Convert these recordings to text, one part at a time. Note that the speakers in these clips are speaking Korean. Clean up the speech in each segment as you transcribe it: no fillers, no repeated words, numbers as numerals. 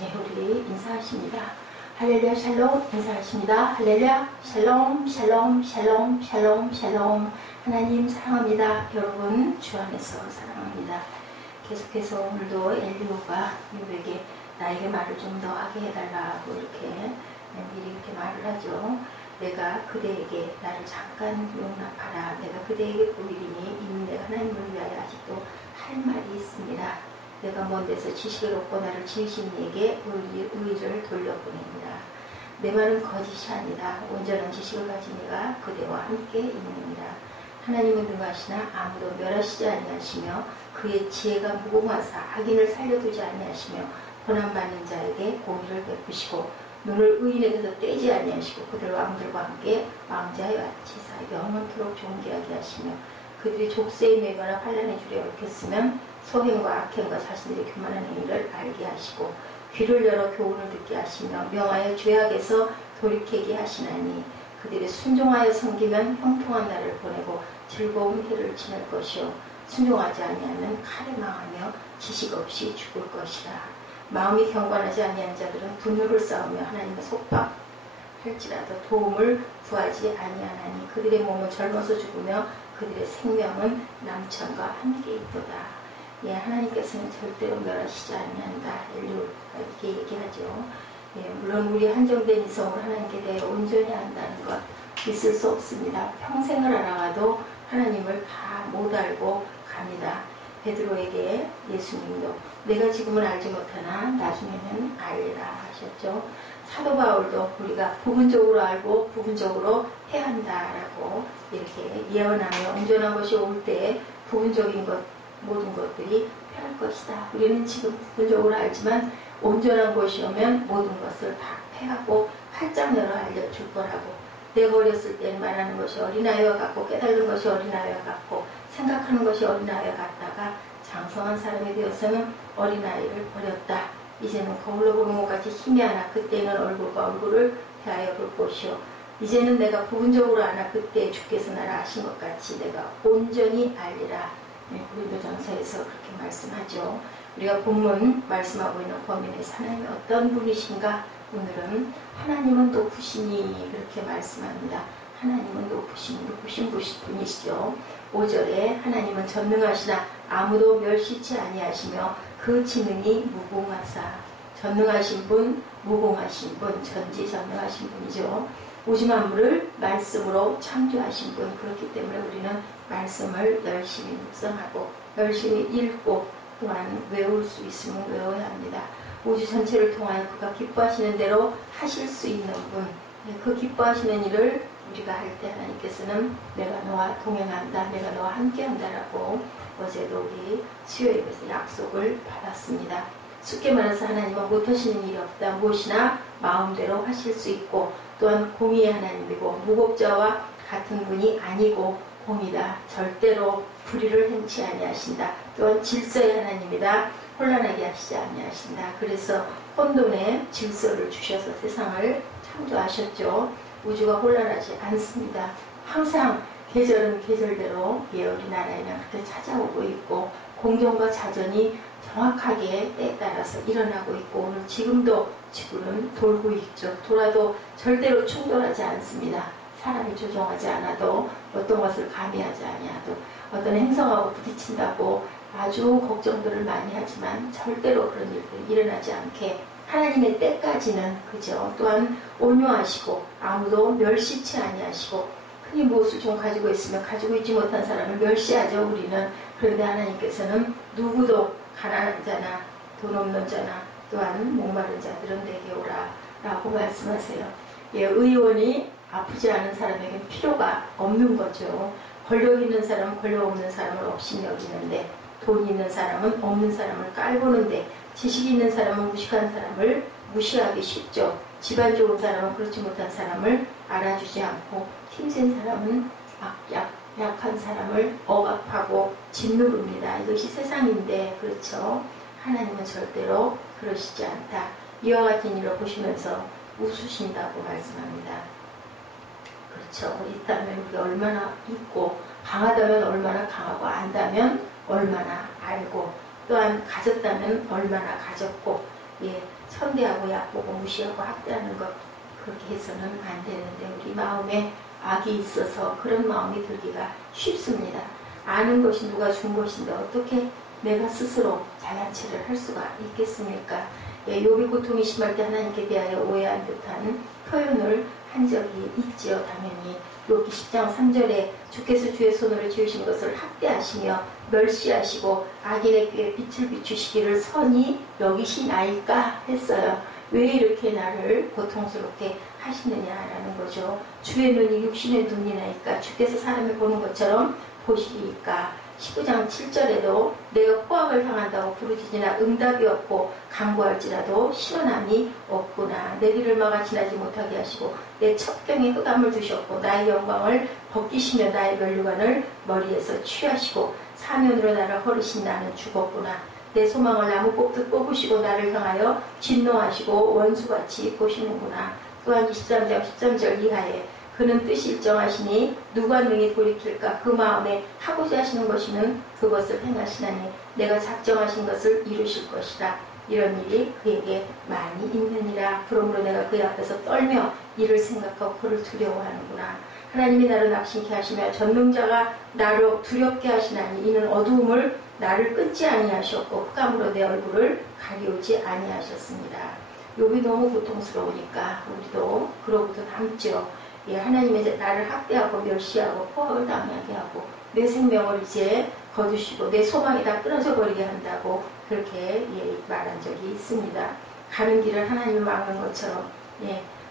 네, 우리 인사하십니다. 할렐루야 샬롬 인사하십니다. 할렐루야 샬롬 샬롬 샬롬 샬롬 샬롬. 하나님 사랑합니다. 여러분 주 안에서 사랑합니다. 계속해서 오늘도 엘리오가 유백에 나에게 말을 좀 더 하게 해달라고 이렇게 미리 이렇게 말을 하죠. 내가 그대에게 나를 잠깐 용납하라. 내가 그대에게 보이리니 이는 내가 하나님을 위하여 아직도 할 말이 있습니다. 내가 먼 데서 지식을 얻고 나를 지으신 이에게 의를 돌려보냅니다. 내 말은 거짓이 아니다. 온전한 지식을 가진 이가 그대와 함께 있느니라. 하나님은 능하시나 아무도 멸하시지 아니하시며 그의 지혜가 무궁하사 악인을 살려두지 아니하시며 고난받는 자에게 공의를 베푸시고 눈을 의인에게서 떼지 아니하시고 그들 왕들과 함께 왕자의 치사 영원토록 존귀하게 하시며 그들이 족쇄에 매거나 환난의 줄에 얽혔으면 소행과 악행과 자신들의 교만한 행위를 알게 하시고 귀를 열어 교훈을 듣게 하시며 명하여 죄악에서 돌이키게 하시나니 그들이 순종하여 섬기면 형통한 날을 보내고 즐거운 해를 지낼 것이요 순종하지 아니하면 칼에 망하며 지식 없이 죽을 것이라. 마음이 경건하지 아니한 자들은 분노를 쌓으며 하나님의 속박할지라도 도움을 구하지 아니하나니 그들의 몸은 젊어서 죽으며 그들의 생명은 남천과 함께 있도다. 예, 하나님께서는 절대로 멸하시지 아니한다. 엘리오가 이렇게 얘기하죠. 예, 물론 우리 한정된 이성을 하나님께 대해 온전히 한다는 것 있을 수 없습니다. 평생을 알아가도 하나님을 다 못 알고 갑니다. 베드로에게 예수님도 내가 지금은 알지 못하나 나중에는 알리라 하셨죠. 사도 바울도 우리가 부분적으로 알고 부분적으로 해야 한다라고 이렇게 예언하며 온전한 것이 올 때에 부분적인 것 모든 것들이 패할 것이다. 우리는 지금 부분적으로 알지만 온전한 것이 오면 모든 것을 다 패하고 활짝 열어 알려줄 거라고. 내가 어렸을 때는 말하는 것이 어린아이와 같고 깨달은 것이 어린아이와 같고 생각하는 것이 어린아이와 같다가 장성한 사람이 되어서는 어린아이를 버렸다. 이제는 거울로 보는 것 같이 힘이 하나 그때는 얼굴과 얼굴을 대하여 볼 것이요 이제는 내가 부분적으로 아나 그때 주께서 나를 아신 것 같이 내가 온전히 알리라. 네, 고린도전서에서 그렇게 말씀하죠. 우리가 본문 말씀하고 있는 범인에서 하나님이 어떤 분이신가? 오늘은 하나님은 높으시니 그렇게 말씀합니다. 하나님은 높으신 분이시죠. 5절에 하나님은 전능하시나 아무도 멸시치 아니하시며 그 지능이 무궁하사. 전능하신 분, 무궁하신 분, 전지전능하신 분이죠. 오직 만물을 말씀으로 창조하신 분. 그렇기 때문에 우리는 말씀을 열심히 묵상하고 열심히 읽고 또한 외울 수 있으면 외워야 합니다. 우주 전체를 통하여 그가 기뻐하시는 대로 하실 수 있는 분. 그 기뻐하시는 일을 우리가 할 때 하나님께서는 내가 너와 동행한다. 내가 너와 함께한다라고 어제도 우리 수요일에서 약속을 받았습니다. 쉽게 말해서 하나님은 못하시는 일이 없다. 무엇이나 마음대로 하실 수 있고 또한 공의의 하나님이고 무법자와 같은 분이 아니고 공이다. 절대로 불의를 행치 아니하신다. 또한 질서의 하나님이다. 혼란하게 하시지 아니하신다. 그래서 혼돈의 질서를 주셔서 세상을 창조하셨죠. 우주가 혼란하지 않습니다. 항상 계절은 계절대로 우리나라에는 그렇게 찾아오고 있고 공정과 자전이 정확하게 때에 따라서 일어나고 있고 오늘 지금도 지구는 돌고 있죠. 돌아도 절대로 충돌하지 않습니다. 사람이 조종하지 않아도 어떤 것을 감히하지 아니하도 어떤 행성하고 부딪힌다고 아주 걱정들을 많이 하지만 절대로 그런 일들이 일어나지 않게 하나님의 때까지는 그죠. 또한 온유하시고 아무도 멸시치 아니하시고 흔히 무엇을 좀 가지고 있으면 가지고 있지 못한 사람을 멸시하죠. 우리는. 그런데 하나님께서는 누구도 가난한 자나 돈 없는 자나 또한 목마른 자들은 내게 오라 라고 말씀하세요. 예, 의원이 아프지 않은 사람에게는 필요가 없는 거죠. 권력 있는 사람은 권력 없는 사람을 업신여기는데 돈 있는 사람은 없는 사람을 깔보는데 지식 있는 사람은 무식한 사람을 무시하기 쉽죠. 집안 좋은 사람은 그렇지 못한 사람을 알아주지 않고 힘센 사람은 약한 사람을 억압하고 짓누릅니다. 이것이 세상인데 그렇죠. 하나님은 절대로 그러시지 않다. 이와 같은 일을 보시면서 웃으신다고 말씀합니다. 그렇죠. 있다면 우리가 얼마나 있고 강하다면 얼마나 강하고 안다면 얼마나 알고 또한 가졌다면 얼마나 가졌고 천대하고 약보고 무시하고 학대하는 것, 그렇게 해서는 안 되는데 우리 마음에 악이 있어서 그런 마음이 들기가 쉽습니다. 아는 것이 누가 준 것인데 어떻게 내가 스스로 잘난 체를 할 수가 있겠습니까? 욥이 고통이 심할 때 하나님께 대하여 오해한 듯한 표현을 한 적이 있지요. 당연히 욥기 10장 3절에 주께서 주의 손으로 지으신 것을 학대하시며 멸시하시고 악인의 귀에 빛을 비추시기를 선히 여기시나이까 했어요. 왜 이렇게 나를 고통스럽게 하시느냐라는 거죠. 주의 눈이 육신의 눈이나이까 주께서 사람을 보는 것처럼 보시리이까. 19장 7절에도 내가 포악을 당한다고 부르짖으나 응답이 없고 간구할지라도 시원함이 없구나. 내 길을 막아 지나지 못하게 하시고 내 첩경에 흑암을 두셨고 나의 영광을 벗기시며 나의 면류관을 머리에서 취하시고 사면으로 나를 허르신 나는 죽었구나. 내 소망을 나무 뽑듯 뽑으시고 나를 향하여 진노하시고 원수같이 보시는구나. 또한 23장 13절 이하에 그는 뜻이 일정하시니 누가 능히 돌이킬까. 그 마음에 하고자 하시는 것이면 그것을 행하시나니 내가 작정하신 것을 이루실 것이라. 이런 일이 그에게 많이 있느니라. 그러므로 내가 그의 앞에서 떨며 이를 생각하고 그를 두려워하는구나. 하나님이 나를 낙심케 하시며 전능자가 나를 두렵게 하시나니 이는 어두움을 나를 끊지 아니하셨고 흑암으로 내 얼굴을 가리우지 아니하셨습니다. 욥이 너무 고통스러우니까 우리도 그로부터 남죠. 하나님이 이제 나를 학대하고 멸시하고 포악을 당하게 하고 내 생명을 이제 거두시고 내 소망이 다 끊어져 버리게 한다고 그렇게 말한 적이 있습니다. 가는 길을 하나님이 막는 것처럼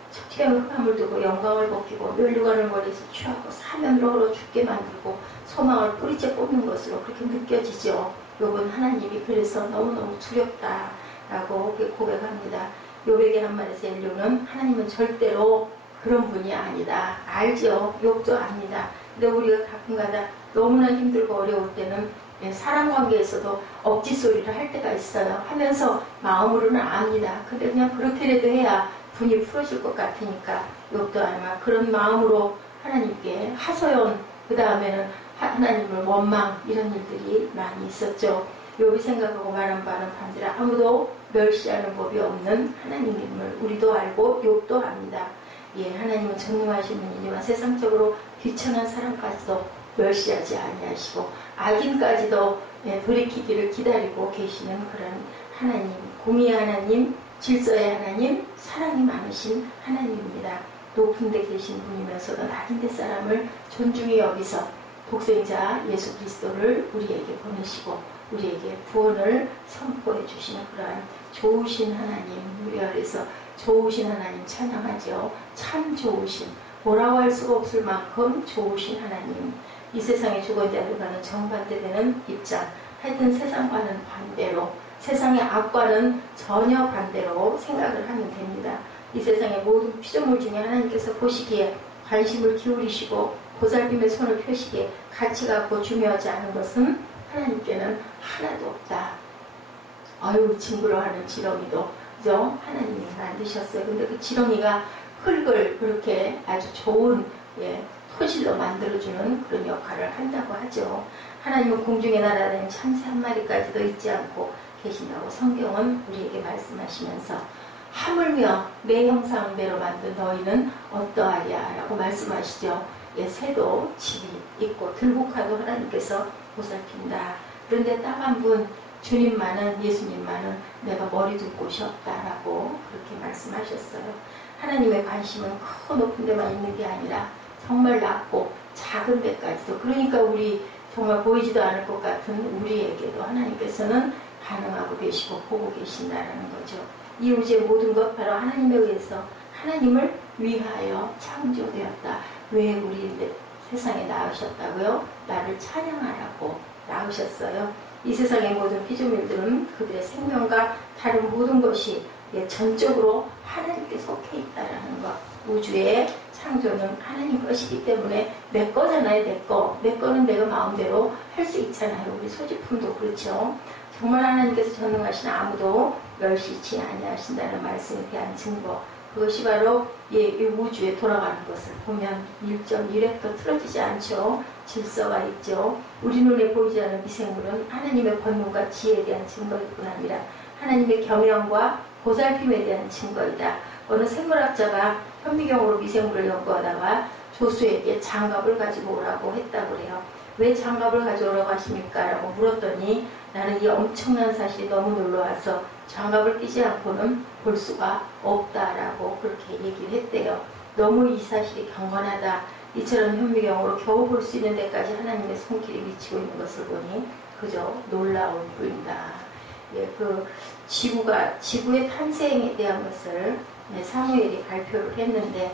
척추에 흑암을 두고 영광을 벗기고 면류관을 머리에서 취하고 사면으로 헐어 죽게 만들고 소망을 뿌리째 뽑는 것으로 그렇게 느껴지죠. 욥은 하나님이 그래서 너무너무 두렵다라고 고백합니다. 욥에게 한 말에서 엘리야는 하나님은 절대로 그런 분이 아니다. 알죠. 욥도 압니다. 근데 우리가 가끔가다 너무나 힘들고 어려울 때는 사람 관계에서도 억지 소리를 할 때가 있어요. 하면서 마음으로는 압니다. 근데 그냥 그렇게라도 해야 분이 풀어질 것 같으니까 욥도 아마 그런 마음으로 하나님께 하소연, 그 다음에는 하나님을 원망, 이런 일들이 많이 있었죠. 욥이 생각하고 말한 바는 반지라 아무도 멸시하는 법이 없는 하나님임을 우리도 알고 욥도 압니다. 하나님은 전능하신 분이지만 세상적으로 귀천한 사람까지도 멸시하지 아니하시고 악인까지도 돌이키기를 기다리고 계시는 그런 하나님, 공의의 하나님, 질서의 하나님, 사랑이 많으신 하나님입니다. 높은 데 계신 분이면서도 낙인된 사람을 존중히 여기서 독생자 예수 그리스도를 우리에게 보내시고 우리에게 구원을 선포해 주시는 그러한 좋으신 하나님, 우리 아래서 좋으신 하나님 찬양하죠. 참 좋으신, 뭐라고 할 수가 없을 만큼 좋으신 하나님. 이 세상의 주권 자들과는 정반대되는 입장, 하여튼 세상과는 반대로, 세상의 악과는 전혀 반대로 생각을 하면 됩니다. 이 세상의 모든 피조물 중에 하나님께서 보시기에 관심을 기울이시고 보살핌의 손을 펴시기에 가치가 없고 중요하지 않은 것은 하나님께는 하나도 없다. 아유, 징그러워하는 지렁이도 그죠? 하나님이 만드셨어요. 근데 그 지렁이가 흙을 그렇게 아주 좋은 토질로 만들어주는 그런 역할을 한다고 하죠. 하나님은 공중에 날아다니는 참새 한 마리까지도 잊지 않고 계신다고 성경은 우리에게 말씀하시면서 하물며 내 형상대로 만든 너희는 어떠하랴 라고 말씀하시죠. 새도 집이 있고 들국화도 하나님께서 보살핀다. 그런데 딱 한 분 주님만은, 예수님만은 내가 머리 둘 곳이 없다라고 그렇게 말씀하셨어요. 하나님의 관심은 크 높은 데만 있는 게 아니라 정말 낮고 작은 데까지도, 그러니까 우리 정말 보이지도 않을 것 같은 우리에게도 하나님께서는 반응하고 계시고 보고 계신다라는 거죠. 이 우주의 모든 것 바로 하나님에 의해서 하나님을 위하여 창조되었다. 왜 우리 세상에 낳으셨다고요? 나를 찬양하라고 낳으셨어요. 이 세상의 모든 피조물들은 그들의 생명과 다른 모든 것이 전적으로 하나님께 속해 있다라는 것. 우주의 창조는 하나님 것이기 때문에 내 거잖아요. 내 거는 내가 마음대로 할 수 있잖아요. 우리 소지품도 그렇죠. 정말 하나님께서 전능하신 아무도 멸시치 아니하신다는 말씀에 대한 증거, 그것이 바로 이 우주에 돌아가는 것을 보면 1.1획도 틀어지지 않죠. 질서가 있죠. 우리 눈에 보이지 않는 미생물은 하나님의 권능과 지혜에 대한 증거일 뿐 아니라 하나님의 경영과 보살핌에 대한 증거이다. 어느 생물학자가 현미경으로 미생물을 연구하다가 조수에게 장갑을 가지고 오라고 했다고 해요. 왜 장갑을 가져오라고 하십니까? 라고 물었더니 나는 이 엄청난 사실이 너무 놀라워서 장갑을 끼지 않고는 볼 수가 없다라고 그렇게 얘기를 했대요. 너무 이 사실이 경건하다. 이처럼 현미경으로 겨우 볼 수 있는 데까지 하나님의 손길이 미치고 있는 것을 보니 그저 놀라울 뿐이다. 예, 지구의 탄생에 대한 것을 사무엘이 발표를 했는데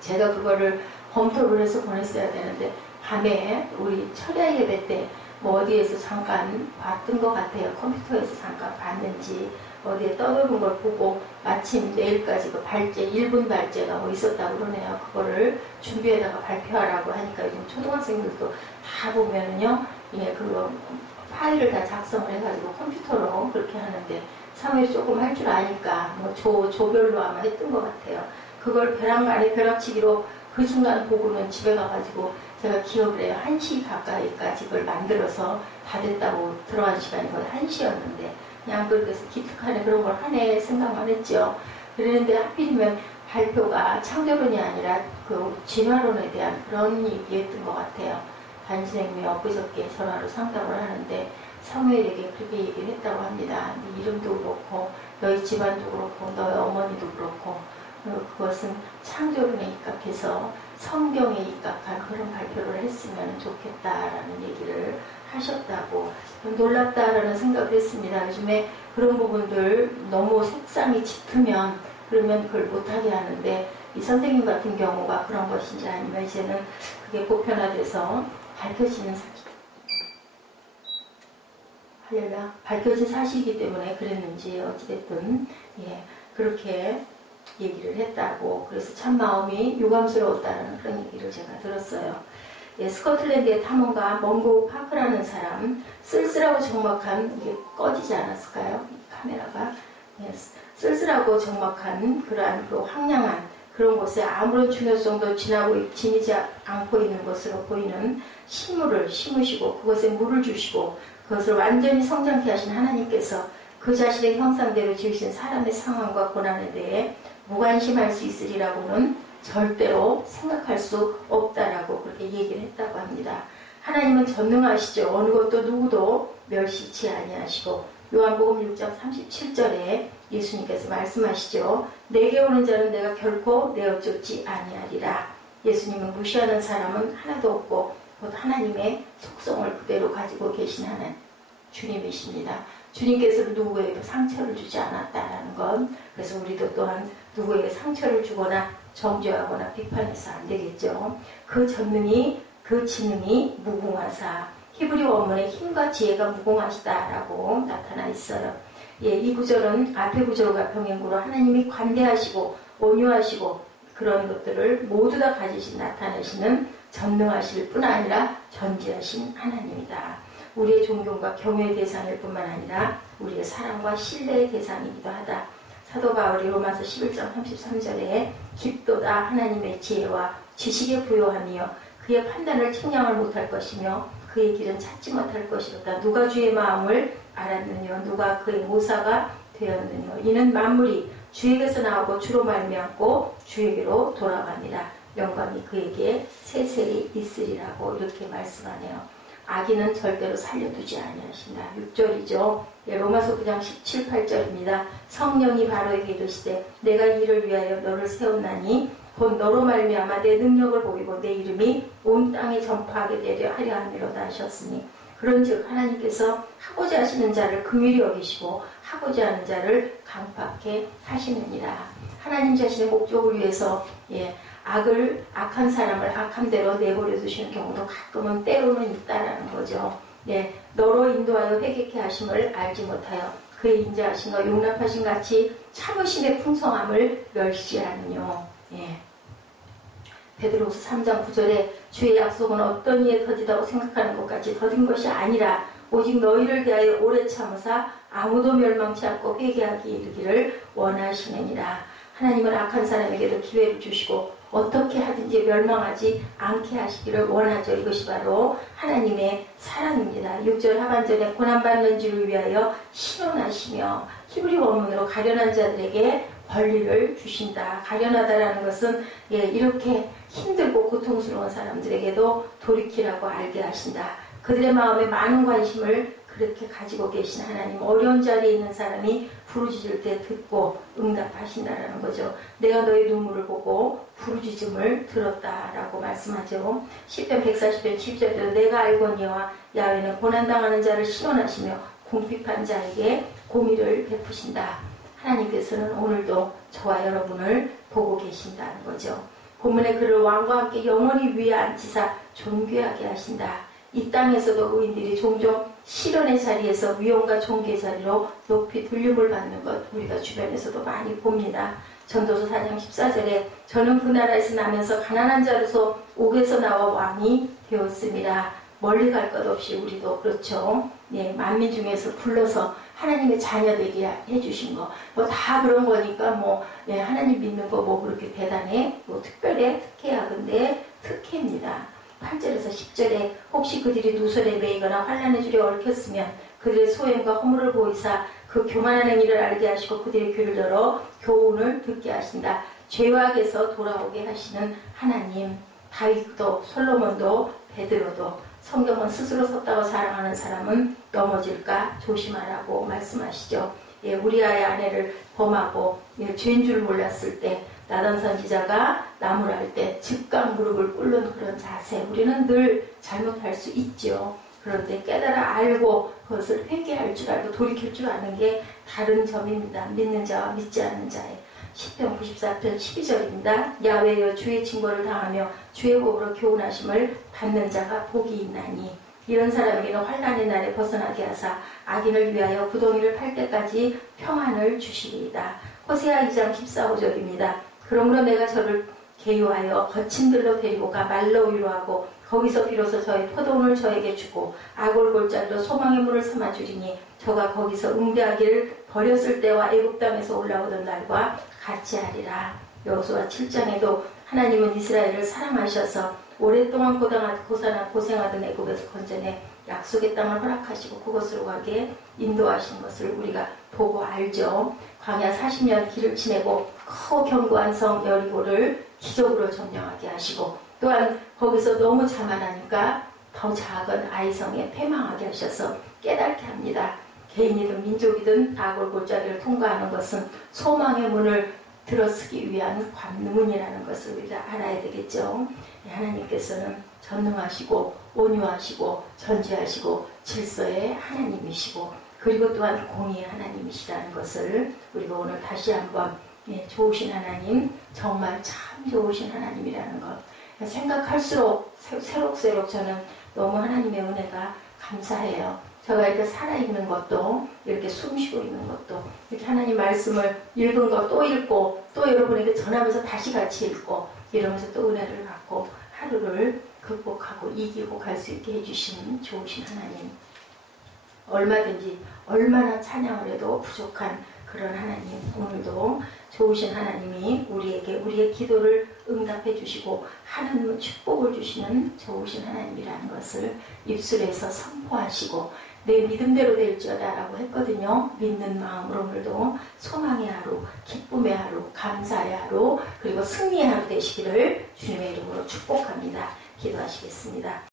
제가 그거를 검토를 해서 보냈어야 되는데 밤에 우리 철야 예배 때 뭐 어디에서 잠깐 봤던 것 같아요. 컴퓨터에서 잠깐 봤는지 어디에 떠도는 걸 보고 마침 내일까지 그 발제 1분 발제가 뭐 있었다고 그러네요. 그거를 준비해다가 발표하라고 하니까 요즘 초등학생들도 다 보면은요, 예, 그거 파일을 다 작성을 해가지고 컴퓨터로 그렇게 하는데 사무엘이 조금 할 줄 아니까 뭐 조별로 아마 했던 것 같아요. 그걸 벼랑 안에 벼락치기로 그 순간 보고는 집에 가가지고 제가 기억을 해요. 1시 가까이까지 그걸 만들어서 다 됐다고 들어간 시간이 거의 1시였는데 그냥 그렇게 해서 기특하네 그런 걸 하네 생각만 했죠. 그랬는데 하필이면 발표가 창조론이 아니라 그 진화론에 대한 그런 얘기였던 것 같아요. 단신생님이 엊그저께 전화로 상담을 하는데 사무엘에게 그렇게 얘기를 했다고 합니다. 네 이름도 그렇고 너희 집안도 그렇고 너희 어머니도 그렇고 그것은 창조론에 입각해서 성경에 입각한 그런 발표를 했으면 좋겠다라는 얘기를 하셨다고 놀랍다라는 생각을 했습니다. 요즘에 그런 부분들 너무 색상이 짙으면 그러면 그걸 못하게 하는데 이 선생님 같은 경우가 그런 것인지 아니면 이제는 그게 보편화돼서 밝혀진 사실이기 때문에 그랬는지 어찌됐든 예, 그렇게 얘기를 했다고. 그래서 참 마음이 유감스러웠다는 그런 얘기를 제가 들었어요. 예, 스코틀랜드의 탐험가 먼고 파크라는 사람, 쓸쓸하고 적막한, 이게 꺼지지 않았을까요? 카메라가. 예, 쓸쓸하고 적막한 그러한 그 황량한 그런 곳에 아무런 중요성도 지니지 않고 있는 것으로 보이는 식물을 심으시고 그것에 물을 주시고 그것을 완전히 성장케 하신 하나님께서 그 자신의 형상대로 지으신 사람의 상황과 고난에 대해 무관심할 수 있으리라고는 절대로 생각할 수 없다라고 그렇게 얘기를 했다고 합니다. 하나님은 전능하시죠. 어느 것도 누구도 멸시치 아니하시고 요한복음 6장 37절에 예수님께서 말씀하시죠. 내게 오는 자는 내가 결코 내어 쫓지 아니하리라. 예수님은 무시하는 사람은 하나도 없고 곧 하나님의 속성을 그대로 가지고 계신 하나님 주님이십니다. 주님께서는 누구에게 상처를 주지 않았다라는 것. 그래서 우리도 또한 누구에게 상처를 주거나 정죄하거나 비판해서 안 되겠죠. 그 전능이 그 지능이 무궁하사 히브리 원문에 힘과 지혜가 무궁하시다라고 나타나 있어요. 예, 이 구절은 앞의 구절과 병행구로 하나님이 관대하시고 온유하시고 그런 것들을 모두 다 나타내시는 전능하실 뿐 아니라 전지하신 하나님이다. 우리의 존경과 경외의 대상일 뿐만 아니라 우리의 사랑과 신뢰의 대상이기도 하다. 사도 바울이 로마서 11장 33절에 깊도다 하나님의 지혜와 지식에 부요하며 그의 판단을 측량을 못할 것이며 그의 길은 찾지 못할 것이로다. 누가 주의 마음을 알았느냐 누가 그의 모사가 되었느냐 이는 만물이 주에게서 나오고 주로 말미암고 주에게로 돌아갑니다. 영광이 그에게 세세히 있으리라고 이렇게 말씀하네요. 악인은 절대로 살려두지 아니하신다. 6절이죠. 예, 로마서 9장 17, 8절입니다. 성령이 바로에게 이르시되 내가 이를 위하여 너를 세웠나니 곧 너로 말미암아 내 능력을 보이고 내 이름이 온 땅에 전파하게 되려 하려 함이로다 하셨으니 그런즉 하나님께서 하고자 하시는 자를 긍휼히 여기시고 하고자 하는 자를 강팍해 하시느니라. 하나님 자신의 목적을 위해서 악한 사람을 악한 대로 내버려 두시는 경우도 가끔은 때로는 있다라는 거죠. 너로 인도하여 회개케 하심을 알지 못하여 그의 인자하심과 용납하심 같이 참으심의 풍성함을 멸시하느뇨. 베드로후서 3장 9절에 주의 약속은 어떤 이에 더디다고 생각하는 것 같이 더딘 것이 아니라 오직 너희를 대하여 오래 참으사 아무도 멸망치 않고 회개하기 이르기를 원하시느니라. 하나님은 악한 사람에게도 기회를 주시고 어떻게 하든지 멸망하지 않게 하시기를 원하죠. 이것이 바로 하나님의 사랑입니다. 6절 하반절에 고난받는 줄을 위하여 신원하시며 히브리 원문으로 가련한 자들에게 권리를 주신다. 가련하다라는 것은 이렇게 힘들고 고통스러운 사람들에게도 돌이키라고 알게 하신다. 그들의 마음에 많은 관심을 그렇게 가지고 계신 하나님, 어려운 자리에 있는 사람이 부르짖을 때 듣고 응답하신다라는 거죠. 내가 너의 눈물을 보고 부르짖음을 들었다라고 말씀하죠. 시편 140편 10절에도 내가 알거니와 야훼는 고난당하는 자를 신원하시며 궁핍한 자에게 공의를 베푸신다. 하나님께서는 오늘도 저와 여러분을 보고 계신다는 거죠. 본문의 그를 왕과 함께 영원히 위에 앉히사 존귀하게 하신다. 이 땅에서도 의인들이 종종 시련의 자리에서 위엄과 존귀의 자리로 높이 들림을 받는 것 우리가 주변에서도 많이 봅니다. 전도서 4장 14절에 저는 그 나라에서 나면서 가난한 자로서 옥에서 나와 왕이 되었습니다. 멀리 갈 것 없이 우리도 그렇죠. 만민 중에서 불러서 하나님의 자녀 되게 해주신 거, 다 그런 거니까 하나님 믿는 거 그렇게 대단해, 특별해, 특혜야근데 특혜입니다. 8절에서 10절에 혹시 그들이 누설에 매이거나 환난의 줄에 얽혔으면 그들의 소행과 허물을 보이사 그 교만한 행위를 알게 하시고 그들의 귀를 열어 교훈을 듣게 하신다. 죄악에서 돌아오게 하시는 하나님, 다윗도 솔로몬도 베드로도 성경은 스스로 섰다고 자랑하는 사람은 넘어질까 조심하라고 말씀하시죠. 우리아의 아내를 범하고 죄인 줄 몰랐을 때 나단 선지자가 나무랄 때 즉각 무릎을 꿇는 그런 자세, 우리는 늘 잘못할 수 있죠. 그런데 깨달아 알고 그것을 회개할 줄 알고 돌이킬 줄 아는 게 다른 점입니다. 믿는 자와 믿지 않는 자의. 시편 94편 12절입니다. 야훼여 주의 징벌을 당하며 주의 법으로 교훈하심을 받는 자가 복이 있나니 이런 사람에게는 환난의 날에 벗어나게 하사 악인을 위하여 구덩이를 팔 때까지 평안을 주시리이다. 호세아 2장 14~15절입니다. 그러므로 내가 저를 계유하여 거친 들로 데리고 가 말로 위로하고 거기서 비로소 저의 포도원을 저에게 주고 아골 골짜기로 소망의 물을 삼아주리니 저가 거기서 응대하기를 버렸을 때와 애굽 땅에서 올라오던 날과 같이 하리라. 여호수아 7장에도 하나님은 이스라엘을 사랑하셔서 오랫동안 고생하던 애굽에서 건져내 약속의 땅을 허락하시고 그곳으로 가게 인도하신 것을 우리가 보고 알죠. 광야 40년 길을 지내고 크고 견고한 성 여리고를 기적으로 점령하게 하시고 또한 거기서 너무 자만하니까 더 작은 아이성에 패망하게 하셔서 깨닫게 합니다. 개인이든 민족이든 아골 골짜기를 통과하는 것은 소망의 문을 들어서기 위한 관문이라는 것을 우리가 알아야 되겠죠. 하나님께서는 전능하시고 온유하시고 전지하시고 질서의 하나님이시고 그리고 또한 공의의 하나님이시라는 것을 우리가 오늘 다시 한번 좋으신 하나님, 정말 참 좋으신 하나님이라는 것 생각할수록 새록새록 저는 너무 하나님의 은혜가 감사해요. 제가 이렇게 살아있는 것도 이렇게 숨쉬고 있는 것도 이렇게 하나님 말씀을 읽은 거 또 읽고 또 여러분에게 전하면서 다시 같이 읽고 이러면서 또 은혜를 받고 하루를 극복하고 이기고 갈 수 있게 해주신 좋으신 하나님, 얼마든지 얼마나 찬양을 해도 부족한 그런 하나님, 오늘도 좋으신 하나님이 우리에게 우리의 기도를 응답해 주시고 하나님은 축복을 주시는 좋으신 하나님이라는 것을 입술에서 선포하시고 내 믿음대로 될지어다 라고 했거든요. 믿는 마음으로 오늘도 소망의 하루, 기쁨의 하루, 감사의 하루, 그리고 승리의 하루 되시기를 주님의 이름으로 축복합니다. 기도하시겠습니다.